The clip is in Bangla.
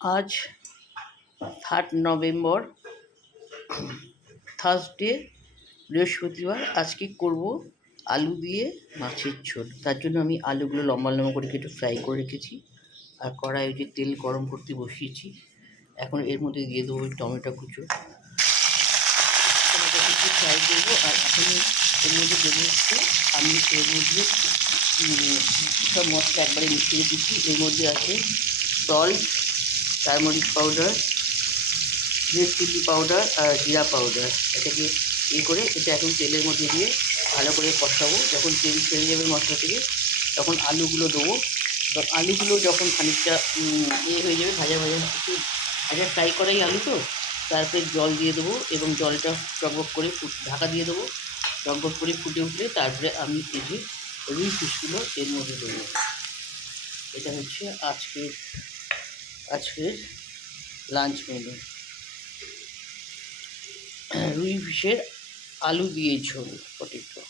আজ 3 নভেম্বর, থার্সডে, বৃহস্পতিবার। আজকে করব আলু দিয়ে মাছের ঝোল। তার জন্য আমি আলুগুলো লম্বা লম্বা করে কেটে ফ্রাই করে রেখেছি, আর কড়াইয়ে যে তেল গরম করতে বসিয়েছি। এখন এর মধ্যে দিয়ে দেবো টমেটো কুচো, টমেটো কুচি ফ্রাই করবো। আর এখন এর মধ্যে দেবো হচ্ছে, আমি এর মধ্যে সব মশলা একবারে মিশিয়ে দিচ্ছি। এর মধ্যে আছে salt, turmeric powder, red chili powder আর জিরা পাউডার। এটাকে করে এটা এখন তেলের মধ্যে দিয়ে ভালো করে কষাবো। যখন তেল ছেড়ে যাবে মশলা থেকে, তখন আলুগুলো দেবো। আলুগুলো যখন খানিকটা হয়ে যাবে, ভাজা ভাজা একটু ভাজা ফ্রাই করাই আলু তো, তারপরে জল দিয়ে দেবো এবং জলটা টকবক করে ঢাকা দিয়ে দেবো। টকবক করে ফুটে উঠলে তারপরে আমি এই যে রুই ফিশগুলো এর মধ্যে দেবো। এটা হচ্ছে আজকের লাঞ্চ মেনু, রুই ফিশের আলু দিয়ে ঝোল, পটেটো।